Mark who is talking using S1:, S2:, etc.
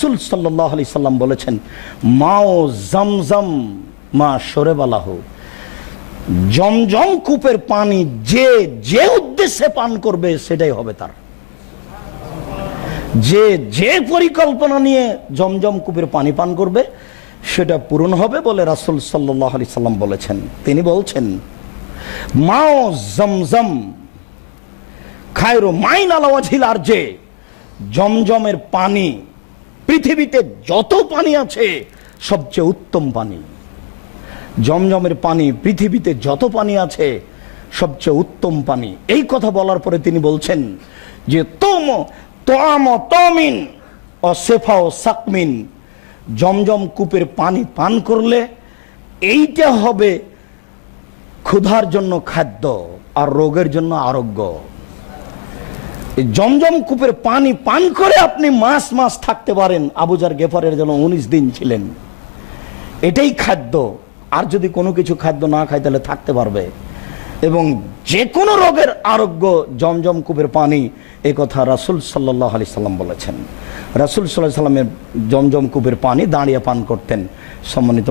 S1: রাসূল সাল্লাহ আলি সাল্লাম বলেছেন, মাও জমজম, মা সরে বালাহ জমজম কূপের পানি যে যে উদ্দেশ্যে পান করবে, সেটাই হবে তার। যে যে পরিকল্পনা নিয়ে জমজম কূপের পানি পান করবে, সেটা পূরণ হবে বলে রাসুল সাল্লাহ আলি সাল্লাম বলেছেন। তিনি বলছেন, মাও জমজম, খায়রো মাইন আলাওয়াজিল আর যে জমজমের পানি পৃথিবীতে যত পানি আছে, সবচেয়ে উত্তম পানি। জমজমের পানি, পৃথিবীতে যত পানি আছে, সবচেয়ে উত্তম পানি। এই কথা বলার পরে তিনি বলছেন যে, তোম, তোয়াম, তমিন ও সেফা ও সাকমিন, জমজম কূপের পানি পান করলে এইটা হবে ক্ষুধার জন্য খাদ্য আর রোগের জন্য আরোগ্য। জমজম কূপের পানি পান করে আপনি মাস মাস থাকতে পারেন। আবুজার গেফারের জন্য উনিশ দিন ছিলেন। এটাই খাদ্য। আর যদি কোনো কিছু খাদ্য না খায়, তাহলে থাকতে পারবে। এবং যে কোনো রোগের আরোগ্য জমজম কূপের পানি, এ কথা রাসুল সাল্লাহ আলি সাল্লাম বলেছেন। রাসুল সাল্লাহ সাল্লামের জমজম কূপের পানি দাঁড়িয়ে পান করতেন। সম্মানিত